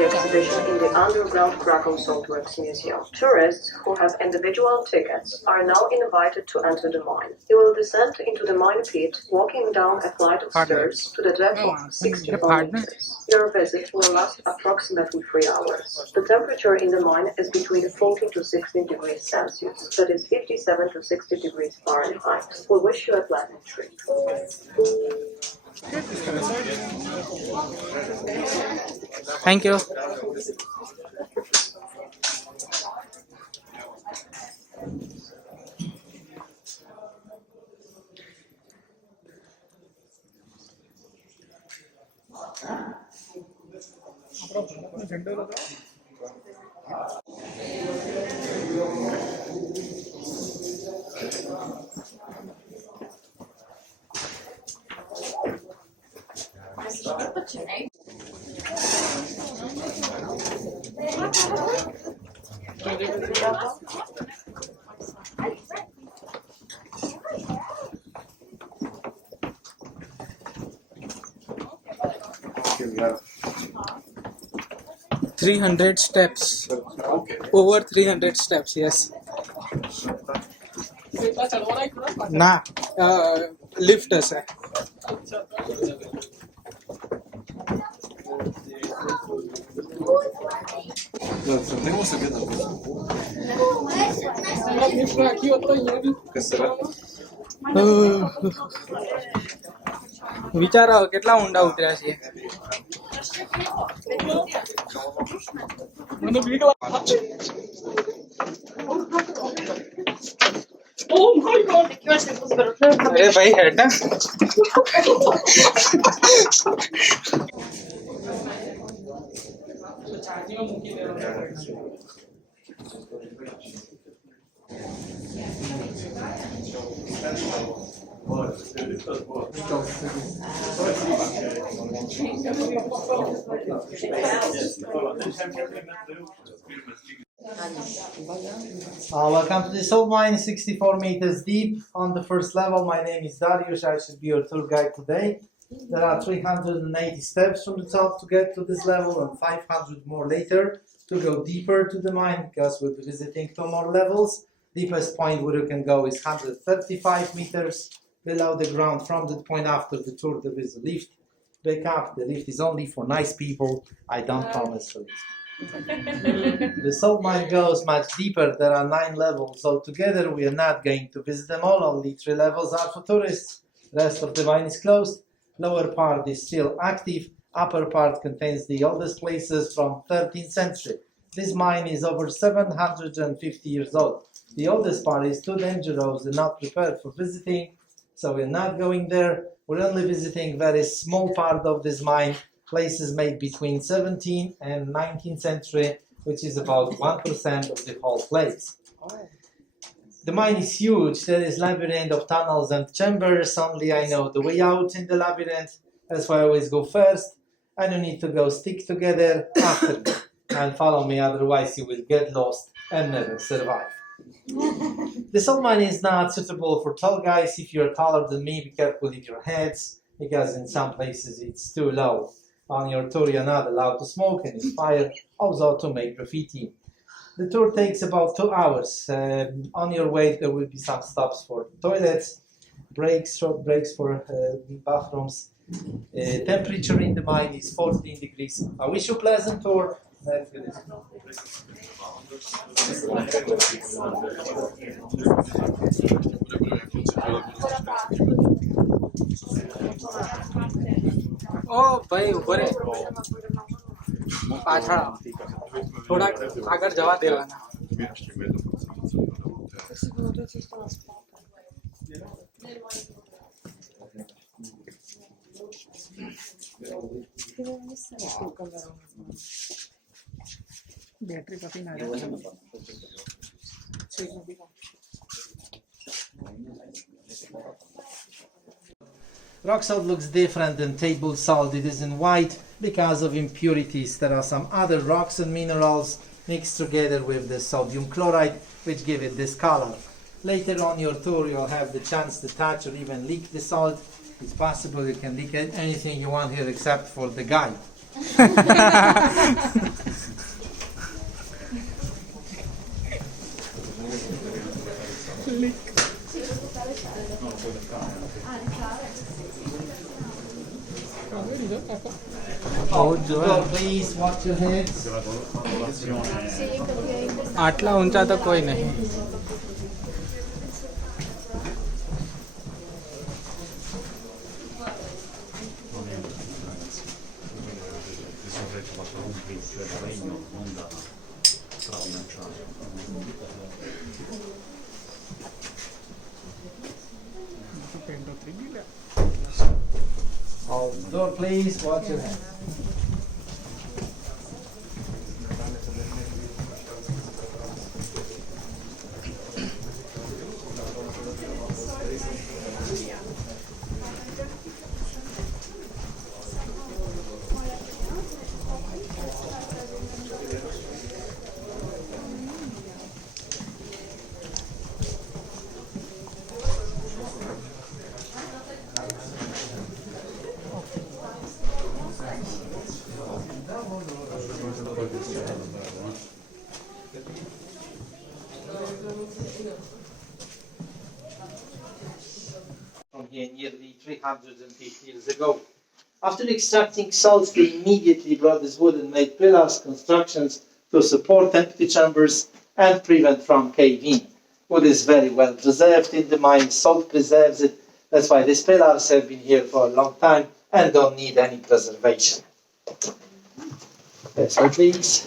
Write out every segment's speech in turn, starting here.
Exhibition in the underground Krakow Saltworks Museum. Tourists who have individual tickets are now invited to enter the mine. You will descend into the mine pit, walking down a flight of stairs to the depth of 64 meters. Your visit will last approximately 3 hours. The temperature in the mine is between 14 to 16 degrees Celsius, that is 57 to 60 degrees Fahrenheit. We wish you a pleasant trip. Thank you. We have 300 steps. Over 300 steps, yes. Nah, lift us. વિચારો કેટલા ઊંડા ઉતર્યા છીએ. અરે ભાઈ હેડ ના. Welcome to the salt mine, 64 meters deep. On the first level, my name is Dariusz. I should be your tour guide today. There are 380 steps from the top to get to this level and 500 more later to go deeper to the mine because we'll be visiting 2 more levels. Deepest point where you can go is 135 meters below the ground. From that point after the tour there is a lift. Back up, the lift is only for nice people. I don't promise a lift. The salt mine goes much deeper. There are 9 levels altogether. We are not going to visit them all. Only 3 levels are for tourists. The rest of the mine is closed. Lower part is still active. Upper part contains the oldest places from 13th century. This mine is over 750 years old. The oldest part is too dangerous and not prepared for visiting, so we're not going there. We're only visiting very small part of this mine, places made between 17th and 19th century, which is about 1% of the whole place. The mine is huge. There is labyrinth of tunnels and chambers. Only I know the way out in the labyrinth. That's why I always go first. and you need to go stick together after me and follow me, otherwise you will get lost and never survive. The salt mine is not suitable for tall guys. If you're taller than me, be careful with your heads, because in some places it's too low. On your tour, you're not allowed to smoke and inspire, also to make graffiti. The tour takes about 2 hours. On your way, there will be some stops for toilets, short breaks for bathrooms. Temperature in the mine is 14 degrees. I wish you a pleasant tour. Let's get it. ओ भाई ऊपर है पाछड़ थोड़ा आगर जवा देवाना battery काफी ना Rock salt looks different than table salt. It is in white because of impurities. There are some other rocks and minerals mixed together with the sodium chloride, which give it this color. Later on your tour, you'll have the chance to touch or even lick the salt. It's possible you can lick anything you want here except for the guide. Outdoor, please watch your heads. आटला ऊंचा तो कोई नहीं Outdoor, please watch your heads. From here nearly 350 years ago. After extracting salts, they immediately brought this wood and made pillars, constructions to support empty chambers and prevent from cave-in. Wood is very well preserved in the mine, salt preserves it. That's why these pillars have been here for a long time and don't need any preservation. Yes, please.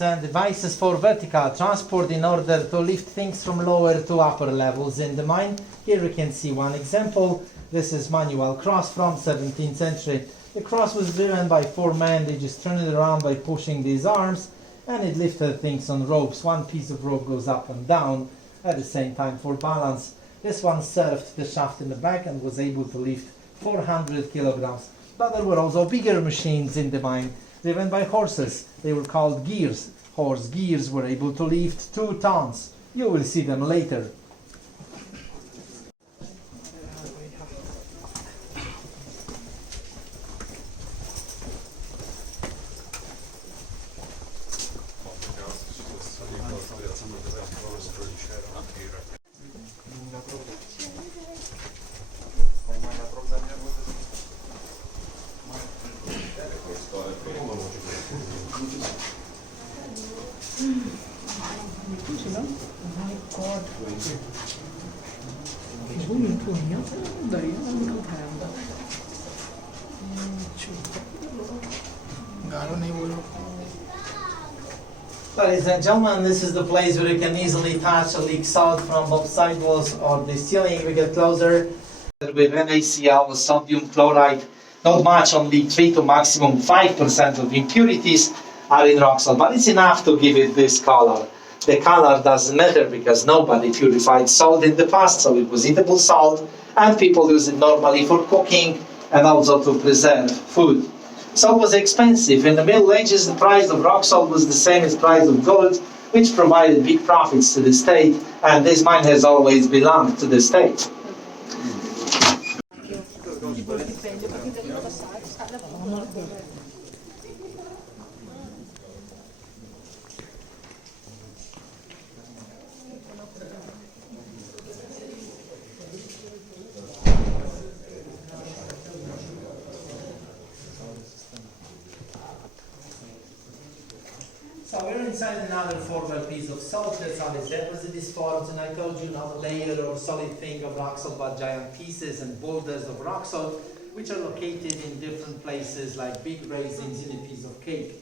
And devices for vertical transport in order to lift things from lower to upper levels in the mine. Here we can see one example. This is manual cross from 17th century. The cross was driven by 4 men. They just turned it around by pushing these arms, and it lifted things on ropes. One piece of rope goes up and down at the same time for balance. This one served the shaft in the back and was able to lift 400 kilograms. But there were also bigger machines in the mine driven by horses. They were called gears. Horse gears were able to lift 2 tons. You will see them later. Ladies and gentlemen, this is the place where you can easily touch or leak salt from both side walls or the ceiling. We get closer with NaCl, sodium chloride, Not much, only 3 to maximum 5% of impurities are in rock salt, but it's enough to give it this color. The color doesn't matter because nobody purified salt in the past, so it was eatable salt, and people use it normally for cooking and also to preserve food. Salt was expensive. In the Middle Ages, the price of rock salt was the same as the price of gold, which provided big profits to the state, and this mine has always belonged to the state. So we're inside another former piece of salt. That's how this deposit is formed, and I told you not a layer or solid thing of rock salt, but giant pieces and boulders of rock salt, which are located in different places like big raisins in a piece of cake.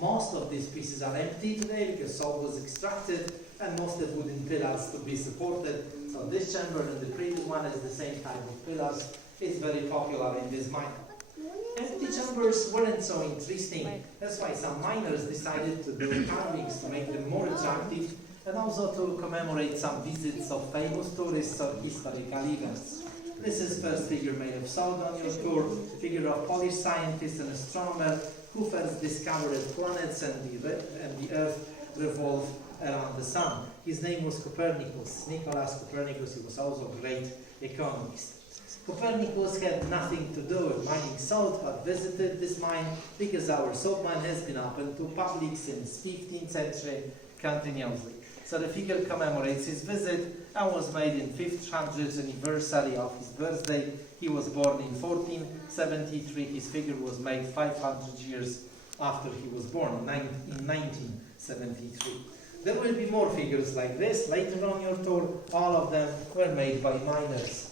Most of these pieces are empty today because salt was extracted, and most of wooden pillars to be supported. So this chamber and the previous one is the same type of pillars. It's very popular in this mine. Empty chambers weren't so interesting. That's why some miners decided to do carvings to make them more attractive, and also to commemorate some visits of famous tourists or historical events. This is first figure made of salt on your tour, figure of Polish scientist and astronomer who first discovered planets and the Earth revolve around the sun. His name was Copernicus, Nicholas Copernicus. He was also a great economist. Copernicus had nothing to do with mining salt, but visited this mine because our salt mine has been open to public since 15th century continuously. So the figure commemorates his visit and was made in 500th anniversary of his birthday. He was born in 1473. His figure was made 500 years after he was born, in 1973. There will be more figures like this later on your tour. All of them were made by miners.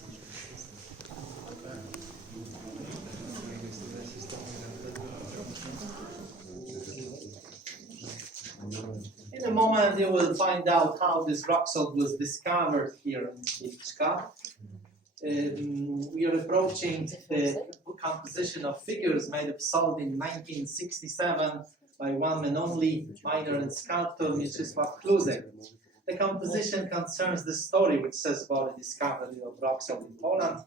In a moment you will find out how this rock salt was discovered here in Wieliczka. We are approaching the composition of figures made of salt in 1967 by one and only miner and sculptor Wieliczka Salt. The composition concerns the story which says about the discovery of rock salt in Poland.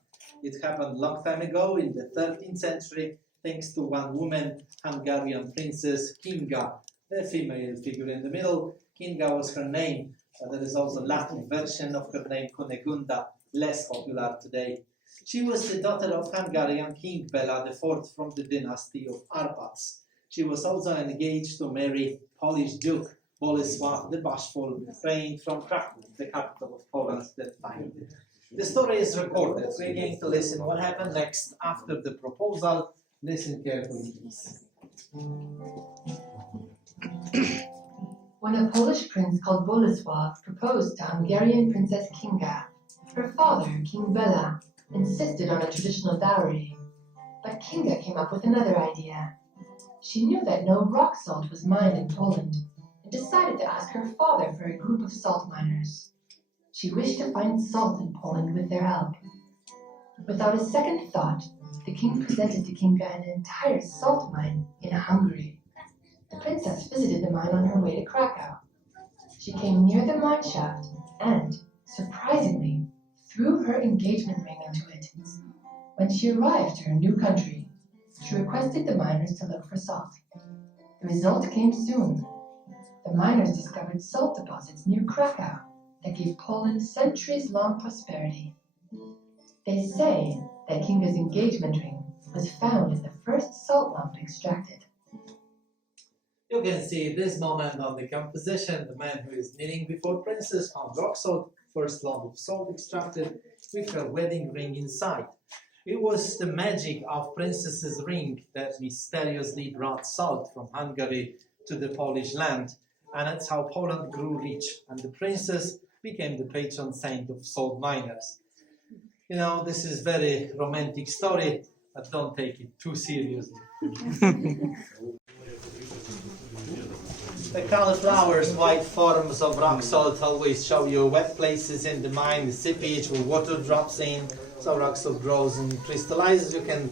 It happened a long time ago in the 13th century thanks to one woman, Hungarian princess Kinga. The female figure in the middle, Kinga was her name, but there is also a Latin version of her name, Cunegunda, less popular today. She was the daughter of Hungarian King Bela IV from the dynasty of Arpads. She was also engaged to marry Polish Duke Bolesław the Bashful, reigned from Krakow, the capital of Poland at that time. The story is recorded. We're going to listen what happened next after the proposal. Listen carefully, please. When a Polish prince called Bolesław proposed to Hungarian Princess Kinga, her father, King Bela, insisted on a traditional dowry. But Kinga came up with another idea. She knew that no rock salt was mined in Poland and decided to ask her father for a group of salt miners. She wished to find salt in Poland with their help. Without a second thought, the king presented to Kinga an entire salt mine in Hungary. The princess visited the mine on her way to Krakow. She came near the mine shaft and, surprisingly, threw her engagement ring into it. When she arrived to her new country, she requested the miners to look for salt. The result came soon. The miners discovered salt deposits near Krakow that gave Poland centuries-long prosperity. They say that Kinga's engagement ring was found in the first salt lump extracted. You can see this moment on the composition. The man who is kneeling before princess found rock salt, first lump of salt extracted, with her wedding ring inside. It was the magic of princess's ring that mysteriously brought salt from Hungary to the Polish land, and that's how Poland grew rich, and the princess became the patron saint of salt miners. You know, this is very romantic story, but don't take it too seriously. The cauliflowers, white forms of rock salt, always show you wet places in the mine, the seepage where water drops in, so rock salt grows and crystallizes. You can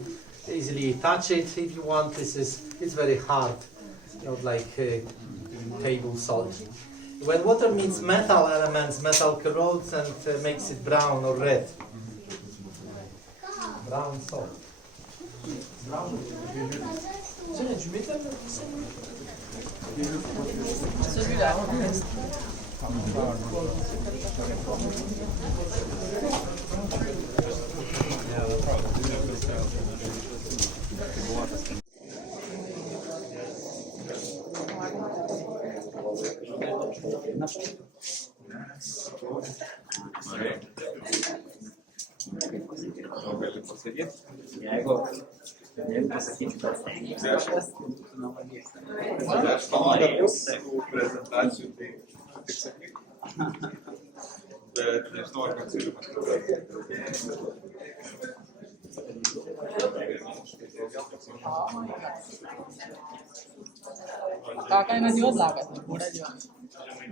easily touch it if you want. It's very hard, not like table salt. When water meets metal elements, metal corrodes and makes it brown or red. Brown salt. Brown.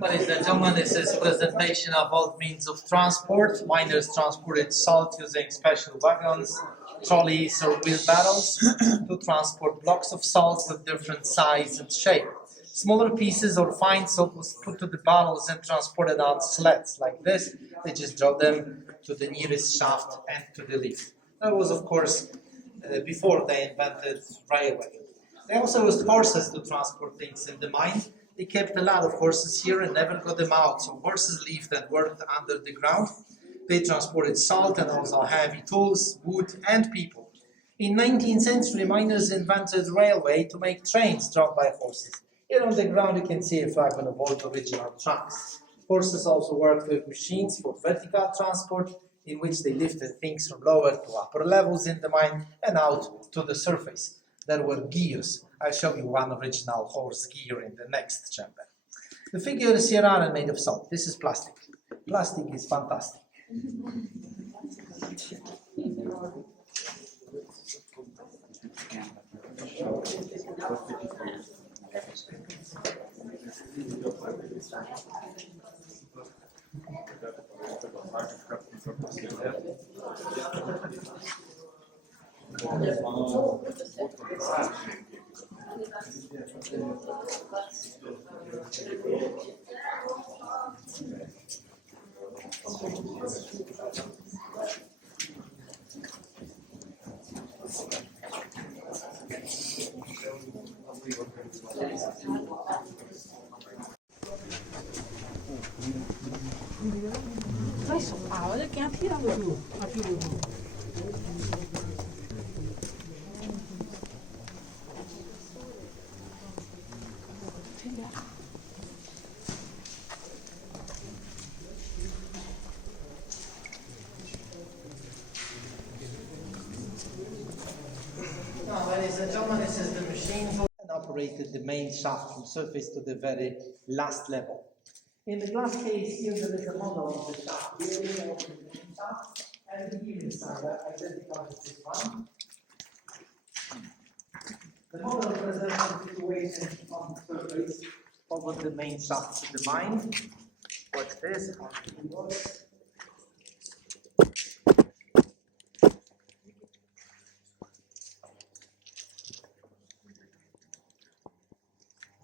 Ladies and gentlemen, this is presentation of all means of transport. Miners transported salt using special wagons, trolleys or wheelbarrows to transport blocks of salt with different size and shape. Smaller pieces or fine salt was put to the barrels and transported on sleds like this. They just drove them to the nearest shaft and to the lift. That was, of course, before they invented railway. They also used horses to transport things in the mine. They kept a lot of horses here and never got them out, so horses lived and worked under the ground. They transported salt and also heavy tools, wood and people. In 19th century, miners invented railway to make trains drawn by horses. Here on the ground you can see a fragment of old original tracks. Horses also worked with machines for vertical transport, in which they lifted things from lower to upper levels in the mine and out to the surface. There were gears. I'll show you one original horse gear in the next chamber. The figures here are made of salt. This is plastic. Plastic is fantastic. Olha quem atirou. Now, ladies and gentlemen, this is the machine and operated the main shaft from surface to the very last level. In the glass case, here there is a model of the shaft. Here we have the main shaft and the gear inside. I identify this one. The model represents the situation on the surface over the main shaft of the mine. What's this? How it works.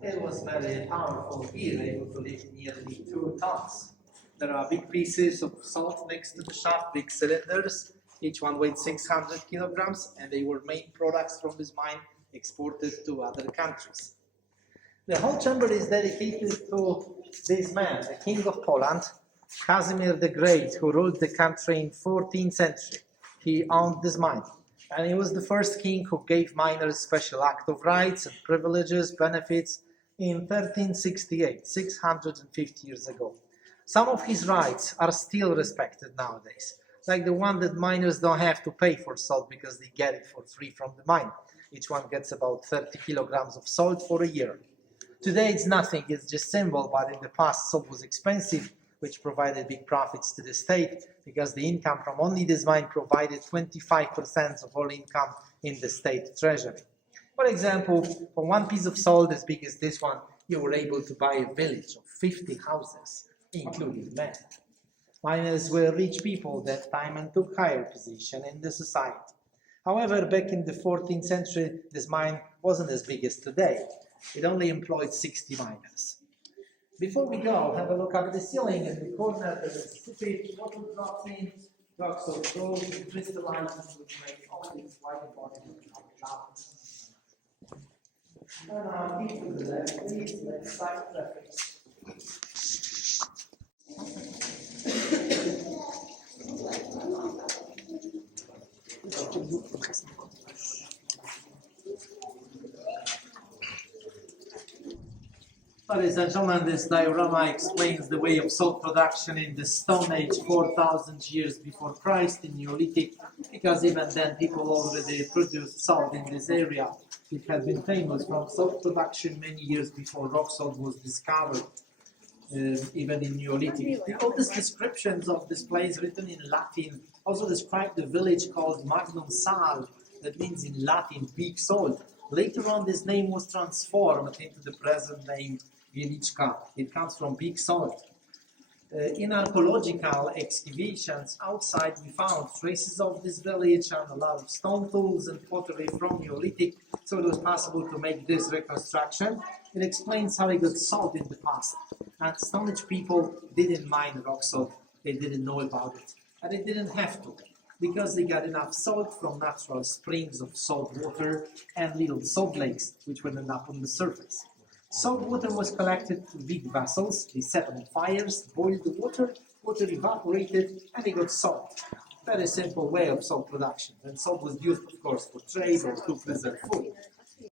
It was very powerful gear, able to lift nearly 2 tons. There are big pieces of salt next to the shaft, big cylinders. Each one weighed 600 kilograms, and they were main products from this mine exported to other countries. The whole chamber is dedicated to this man, the King of Poland, Casimir the Great, who ruled the country in 14th century. He owned this mine. And he was the first king who gave miners special act of rights and privileges, benefits, in 1368, 650 years ago. Some of his rights are still respected nowadays, like the one that miners don't have to pay for salt because they get it for free from the mine. Each one gets about 30 kilograms of salt for a year. Today it's nothing, it's just symbol, but in the past salt was expensive, which provided big profits to the state because the income from only this mine provided 25% of all income in the state treasury. For example, for one piece of salt as big as this one, you were able to buy a village of 50 houses, including men. Miners were rich people that time and took higher position in the society. However, back in the 14th century, this mine wasn't as big as today. It only employed 60 miners. Before we go, have a look up at the ceiling. In the corner, there is a seepage, water drops in, drops of gold, crystallizes, which make all these white bodies of clouds. Keep to the left, please, left side reference. Ladies and gentlemen, this diorama explains the way of salt production in the Stone Age 4,000 years before Christ in Neolithic, because even then people already produced salt in this area. It had been famous from salt production many years before rock salt was discovered, even in Neolithic. The oldest descriptions of this place written in Latin also describe the village called Magnum Sal, that means in Latin big salt. Later on this name was transformed into the present name Wieliczka. It comes from big salt. In archaeological excavations outside we found traces of this village and a lot of stone tools and pottery from Neolithic, so it was possible to make this reconstruction. It explains how they got salt in the past. And Stone Age people didn't mine rock salt, they didn't know about it. And they didn't have to, because they got enough salt from natural springs of salt water and little salt lakes, which would end up on the surface. Salt water was collected to big vessels, they set on fires, boiled the water, water evaporated, and they got salt. Very simple way of salt production. And salt was used, of course, for trade or to preserve food.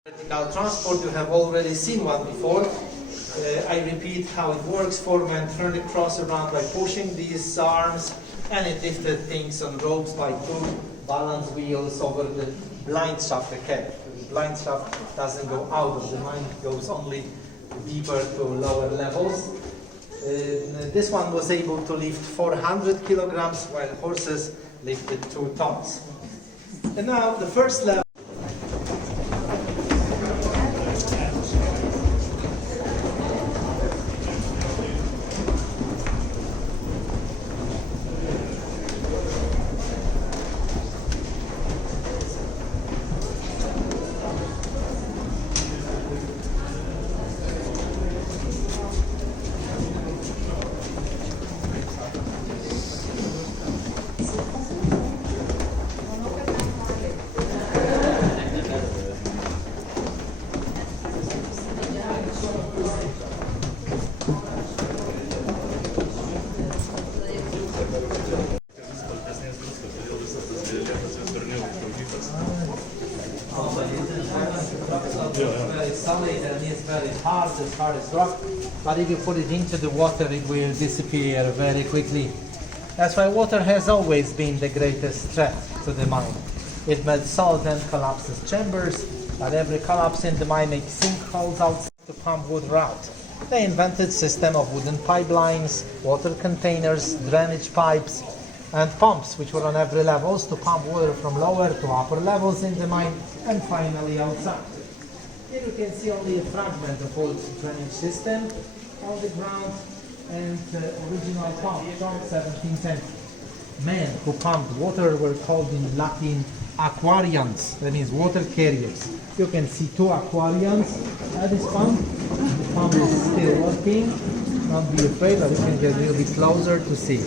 Vertical transport, you have already seen one before. I repeat how it works. Foreman turned the cross around by pushing these arms, and it lifted things on ropes by two balance wheels over the blind shaft ahead. The blind shaft doesn't go out of the mine, it goes only deeper to lower levels. This one was able to lift 400 kilograms, while horses lifted 2 tons. And now the first level. Very solid and it's very hard as rock, but if you put it into the water it will disappear very quickly. That's why water has always been the greatest threat to the mine. It melts salt and collapses chambers, but every collapse in the mine makes sinkholes outside to pump water out. They invented system of wooden pipelines, water containers, drainage pipes, and pumps which were on every levels to pump water from lower to upper levels in the mine and finally outside. Here you can see only a fragment of old drainage system on the ground and original pump from 17th century. Men who pumped water were called in Latin aquarians, that means water carriers. You can see 2 aquarians at this pump. The pump is still working. Don't be afraid, but you can get a little bit closer to see.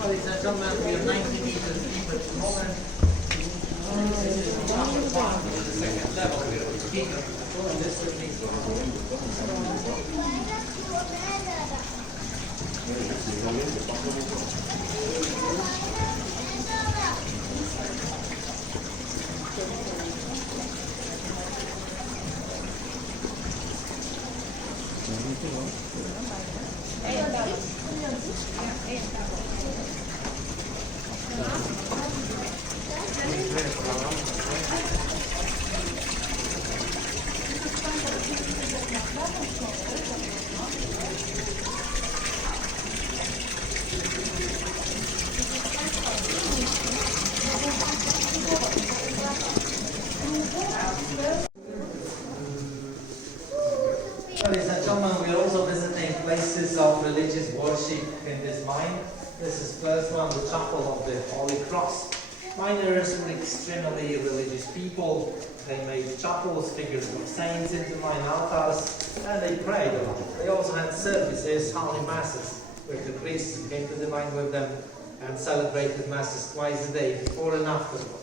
Ladies and gentlemen, we are 90 meters deep at the moment. This is the upper part of the second level. We are speaking of the floor, and this is places of religious worship in this mine. This is first one, the chapel of the Holy Cross. Miners were extremely religious people. They made chapels, figures of saints into mine altars, and they prayed a lot. They also had services, holy masses, where the priests came to the mine with them and celebrated masses twice a day, before and afterward.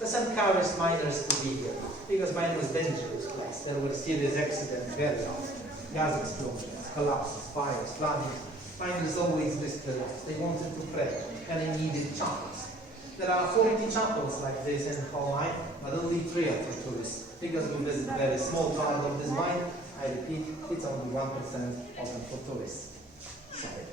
This encouraged miners to be here, because mine was a dangerous place. There were serious accidents very often. Gas explosions, collapses, fires, flooding. Miners always risked their lives. They wanted to pray, and they needed chapels. There are 40 chapels like this in the whole mine, but only 3 are for tourists. Because we visit a very small part of this mine, I repeat, it's only 1% open for tourists. Sorry.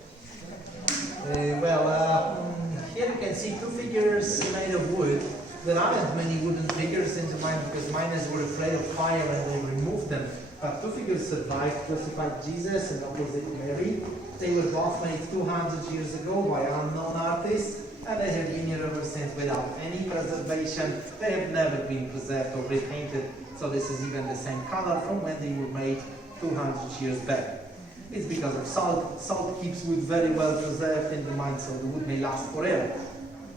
Here you can see 2 figures made of wood. There aren't many wooden figures in the mine because miners were afraid of fire and they removed them. But 2 figures survived, crucified Jesus and opposite Mary. They were both made 200 years ago by unknown artists, and they have been here ever since without any preservation. They have never been preserved or repainted, so this is even the same color from when they were made 200 years back. It's because of salt. Salt keeps wood very well preserved in the mine, so the wood may last forever.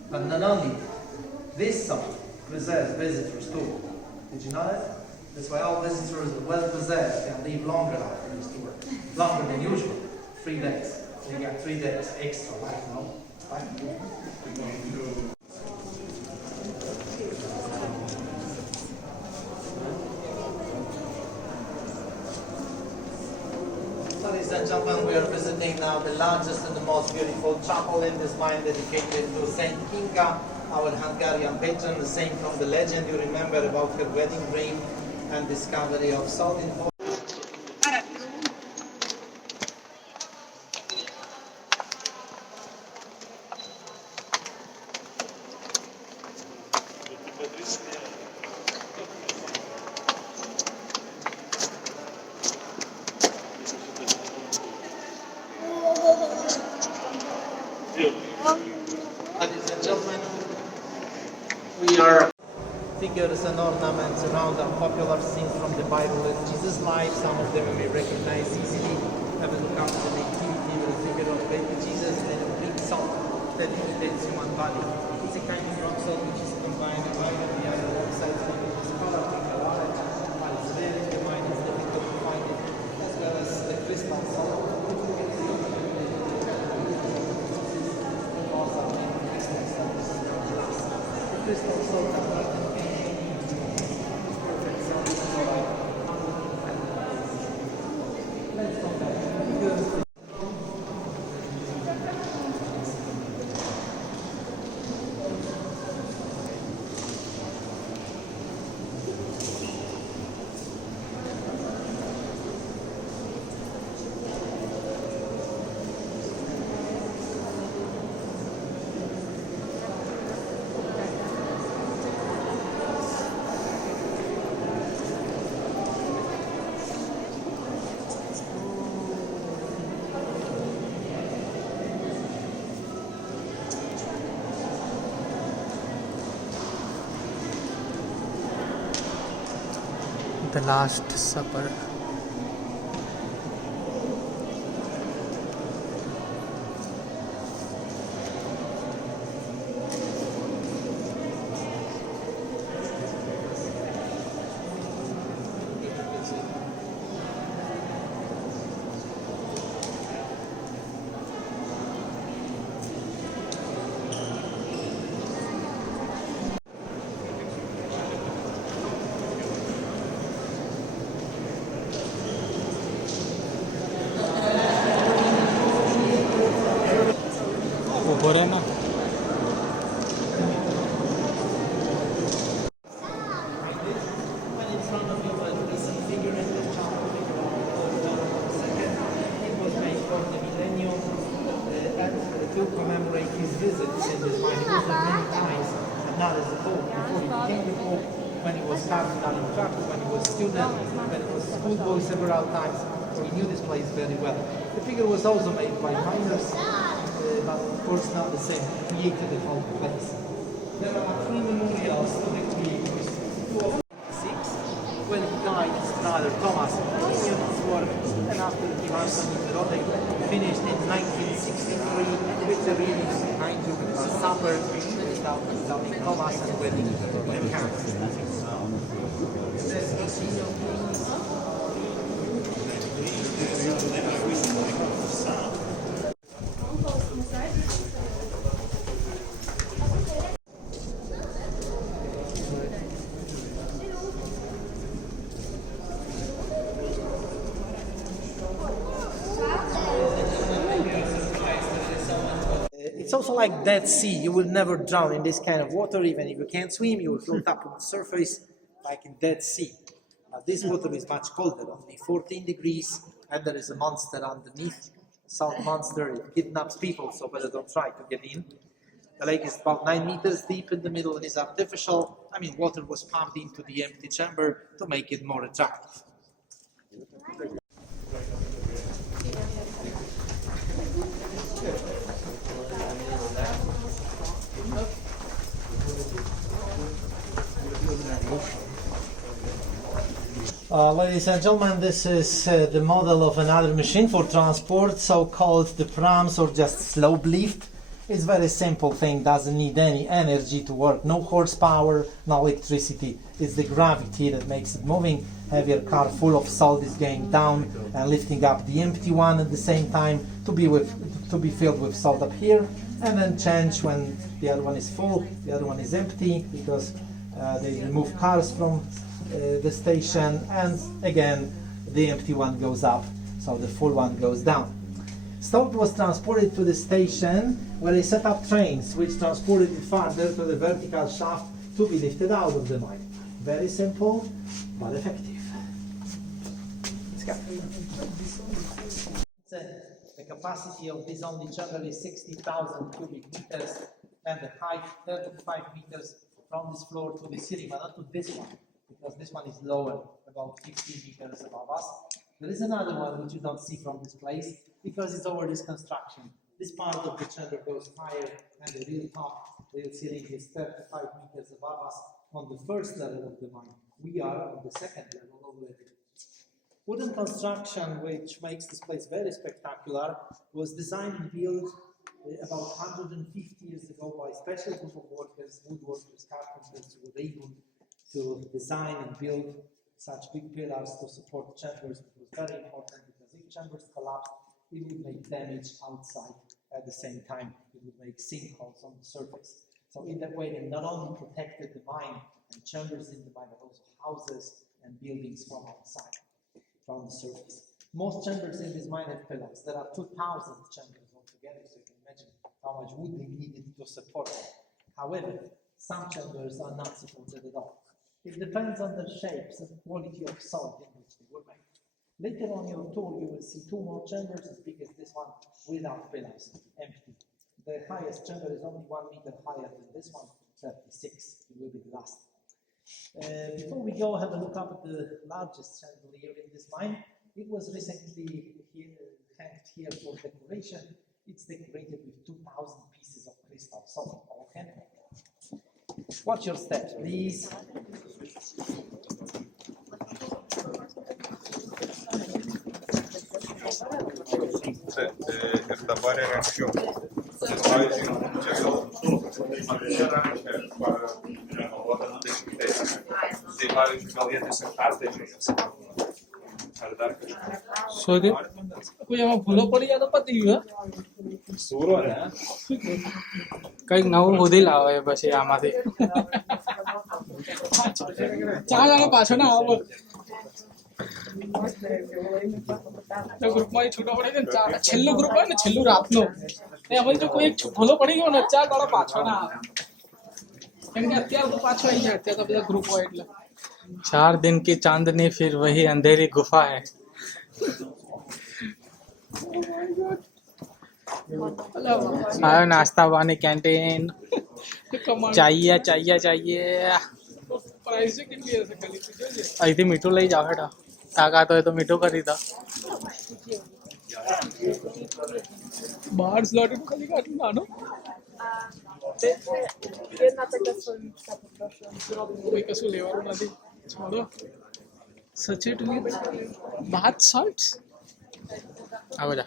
But not only this salt preserves visitors too. Did you know that? That's why all visitors are well preserved and live longer after this tour. Longer than usual. 3 days. They got 3 days extra right now. Ladies and gentlemen, we are visiting now the largest and the most beautiful chapel in this mine, dedicated to Saint Kinga, our Hungarian patron, the saint from the legend you remember about her wedding ring and discovery of salt in Poland. Ladies and gentlemen, we are figures and ornaments around our popular scenes from the Bible and Jesus' life. Some of them we recognize easily. Have a look up the nativity with a figure of baby Jesus and a big salt that imitates human body. It's a kind of rock salt which is combined with the other rock sides from this color from the large, but it's there in the mine, it's difficult to find it, as well as the crystal salt. Crystal salt and let's come back. The Last Supper. Bore na. To commemorate his visits in this mine. He was there many times, and not as a pope. Before he became the pope, when he was cardinal in Krakow, when he was student, when he was schoolboy several times, he knew this place very well. The figure was also made by miners, but of course not the same, created the whole place. There are 3 memorials to the creators. 2 of 6, when he died, his brother Thomas continued his work, and after he was on the finished in 1963 with the readings behind you with our supper, finished out in Thomas and with Karen. It's also like Dead Sea. You will never drown in this kind of water. Even if you can't swim, you will float up on the surface like in Dead Sea. This water is much colder, only 14 degrees, and there is a monster underneath. Salt monster. It kidnaps people, so better don't try to get in. The lake is about 9 meters deep in the middle and is artificial. I mean, water was pumped into the empty chamber to make it more attractive. Ladies and gentlemen, this is the model of another machine for transport, so-called the prams or just slope lift. It's a very simple thing, doesn't need any energy to work, no horsepower, no electricity. It's the gravity that makes it moving. Heavier car full of salt is going down and lifting up the empty one at the same time to be filled with salt up here, and then change when the other one is full, the other one is empty, because they remove cars from the station, and again the empty one goes up, so the full one goes down. Salt was transported to the station where they set up trains which transported it farther to the vertical shaft to be lifted out of the mine. Very simple but effective. Let's go. The capacity of this only chamber is 60,000 cubic meters, and the height 35 meters from this floor to the ceiling, but not to this one, because this one is lower, about 15 meters above us. There is another one which you don't see from this place, because it's over this construction. This part of the chamber goes higher, and the real top, real ceiling is 35 meters above us on the first level of the mine. We are on the second level of the wooden construction, which makes this place very spectacular, was designed and built about 150 years ago by a special group of workers, woodworkers, carpenters, who were able to design and build such big pillars to support chambers. It was very important because if chambers collapsed, it would make damage outside. At the same time, it would make sinkholes on the surface. So in that way, they not only protected the mine and chambers in the mine, but also houses and buildings from outside, from the surface. Most chambers in this mine have pillars. There are 2,000 chambers altogether, so you can imagine how much wood they needed to support them. However, some chambers are not supported at all. It depends on the shapes and quality of salt in which they were made. Later on your tour, you will see 2 more chambers as big as this one without pillars, empty. The highest chamber is only 1 meter higher than this one, 36. It will be the last. Before we go, have a look up at the largest chandelier in this mine. It was recently hanged here for decoration. It's decorated with 2,000 pieces of crystal salt, all handmade. Watch your steps, please. Sorry કોઈ આમાં ભૂલો પડી જાય તો પતી ગયું સુરો ને કંઈક નવું શોધી લાવે પછી આમાંથી ચાર જણા પાછો ના આવો ગ્રુપમાં છૂટો પડી ગયો છેલ્લું ગ્રુપ હોય ને છેલ્લું રાતનું એમાં જો કોઈ એક ભૂલો પડી ગયો ને 4 જણા પાછો ના આવે કેમ કે અત્યારે તો પાછો આવી જાય અત્યારે તો બધા ગ્રુપ હોય એટલે 4 दिन की चांदनी फिर वही अंधेरी गुफा है आयो नाश्ता पानी कैंटीन चाहिए चाहिए चाहिए અહીંથી મીઠું લઈ જાઓ હેઠા તાકાત હોય તો મીઠું કરી દો બહાર સ્લોટ ખાલી કાઢું નાનો Jedna taka słonika, poproszę. કોઈ કશું લેવાનું નથી છોડો સચેટ વિથ બાથ સોલ્ટ્સ આવો જા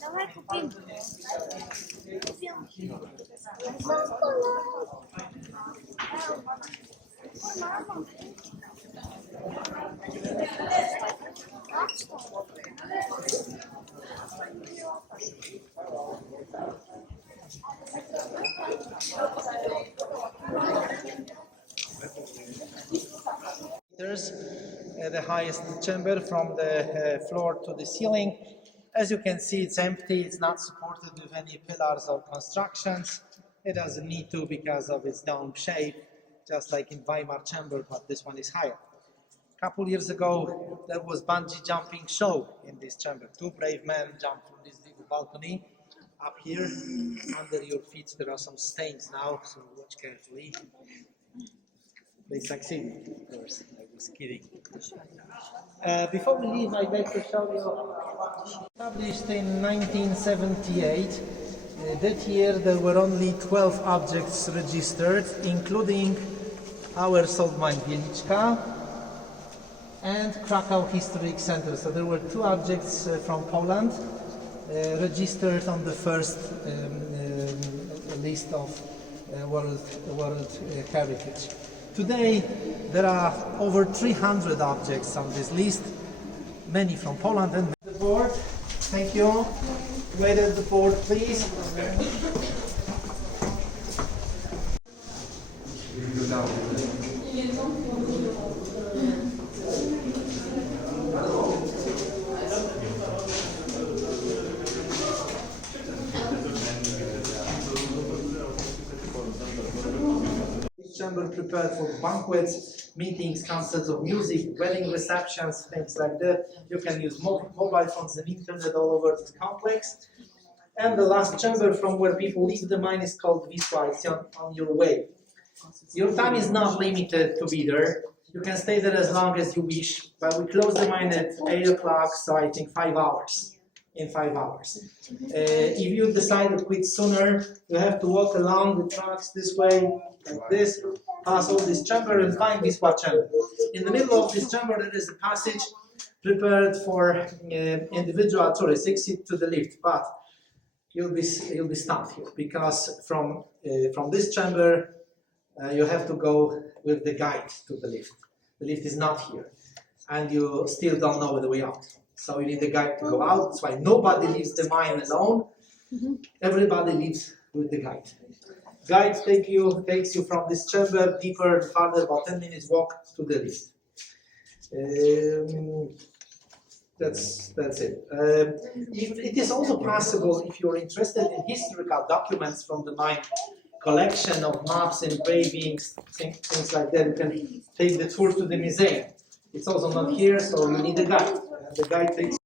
Dawaj kupimy. The highest chamber from the floor to the ceiling. As you can see, it's empty. It's not supported with any pillars or constructions. It doesn't need to because of its dome shape, just like in Weimar chamber, but this one is higher. A couple years ago, there was bungee jumping show in this chamber. Two brave men jumped from this big balcony up here. Under your feet, there are some stains now, so watch carefully. They succeeded, of course. I was kidding. Before we leave, I'd like to show you. Established in 1978. That year there were only 12 objects registered, including our salt mine Wieliczka and Krakow Historic Center. So there were 2 objects from Poland registered on the first list of World Heritage. Today there are over 300 objects on this list, many from Poland. And the board, thank you. Wait at the board, please. Chamber prepared for banquets, meetings, concerts of music, wedding receptions, things like that. You can use mobile phones and internet all over this complex. And the last chamber from where people leave the mine is called Wisła. It's on your way. Your time is not limited to be there. You can stay there as long as you wish, but we close the mine at 8 o'clock, so I think 5 hours. In 5 hours. If you decide to quit sooner, you have to walk along the tracks this way, like this, pass all this chamber and find this chamber. In the middle of this chamber there is a passage prepared for individual tourists. Exit to the lift, but you'll be stopped here because from this chamber you have to go with the guide to the lift. The lift is not here, and you still don't know the way out. So you need a guide to go out. That's why nobody leaves the mine alone. Everybody leaves with the guide. Guide takes you from this chamber deeper, farther, about 10 minutes walk to the lift. That's it. It is also possible, if you're interested in historical documents from the mine, collection of maps, engravings, things like that, you can take the tour to the museum. It's also not here, so you need a guide. The guide takes.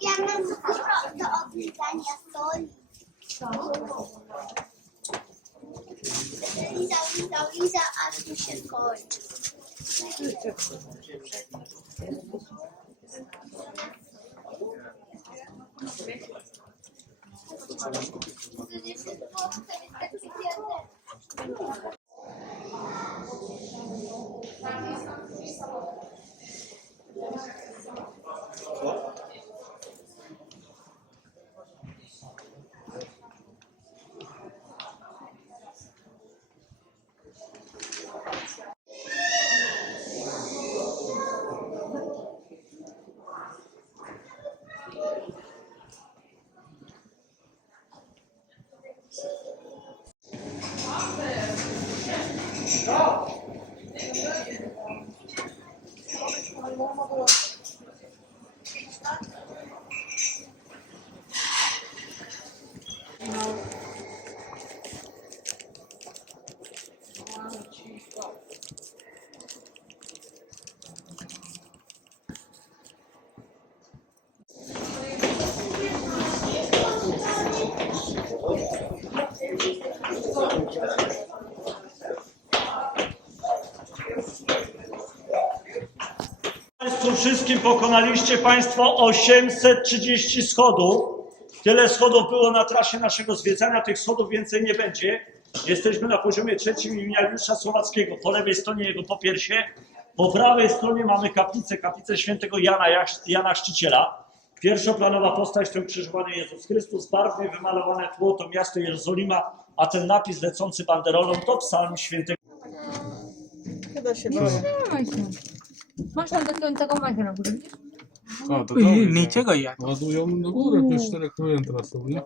Ja mam do oblizania soli. Liza, aż tu się kończy. Państwo wszystkim pokonaliście Państwo 830 schodów. Tyle schodów było na trasie naszego zwiedzania, tych schodów więcej nie będzie. Jesteśmy na poziomie 3 im. Wieliczka Słowackiego. Po lewej stronie jego popiersie, po prawej stronie mamy kaplicę świętego Jana Chrzciciela. Pierwszoplanowa postać to ukrzyżowany Jezus Chrystus, barwnie wymalowane tło to miasto Jerozolima, a ten napis lecący banderolą to psalm świętego. Chyba się boję. Masz tam taką makę na górę, widzisz? A, to नीचे गई यार ładują do góry, przecież traktują teraz są, nie?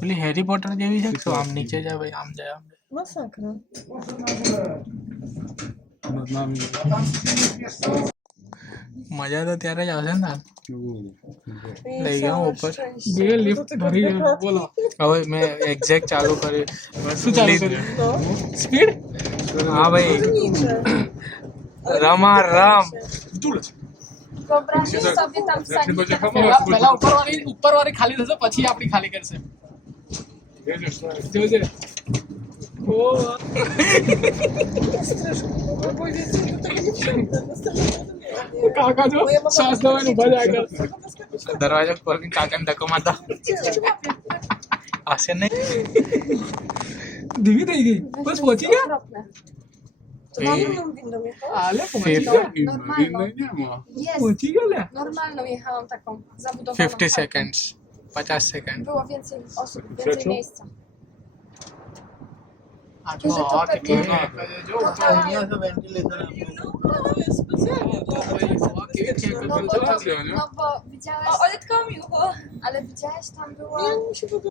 बोली Harry Potter જેવી છે તો આમ નીચે જાય ભાઈ આમ જાય આમ જાય Masakra. Nad nami. મજા તો ત્યારે જ આવશે ને લઈ I ગયો całe ઉપર szczęście. બે લિફ્ટ ભરી ગયો બોલો હવે મેં એક્ઝેક્ટ ચાલુ કર્યું શું ચાલુ કર્યું No, સ્પીડ હા ભાઈ nicze. રમા રમ Wyobraźcie sobie tam wsadzić będzie ten hamować. પેલા ઉપરવાળી ખાલી થશે પછી આપણી ખાલી કરશે Jedziesz, tak. જોજે ઓ કાકા જો શ્વાસ લેવાનું ઉભા જાય દરવાજા ખોલીને કાકાને ધક્કો મારતા આશે નહીં ધીમી થઈ ગઈ બસ પહોંચી ગયા Normalną windą jechała? આલે પહોંચી ગયા Innej nie ma. Jest, પહોંચી ગયા લે normalną jechałam taką zabudowaną. 50 seconds 50 seconds Było więcej osób, więcej Trzecią? miejsca. આ Że જો to આ pewnie- કેટલી જો અહીંયા તો ventilator No, jest specjalnie dla No bo, Rację, nie? no bo widziałeś, O, ale tylko miło. ale widziałeś tam było... Nie, mi się w ogóle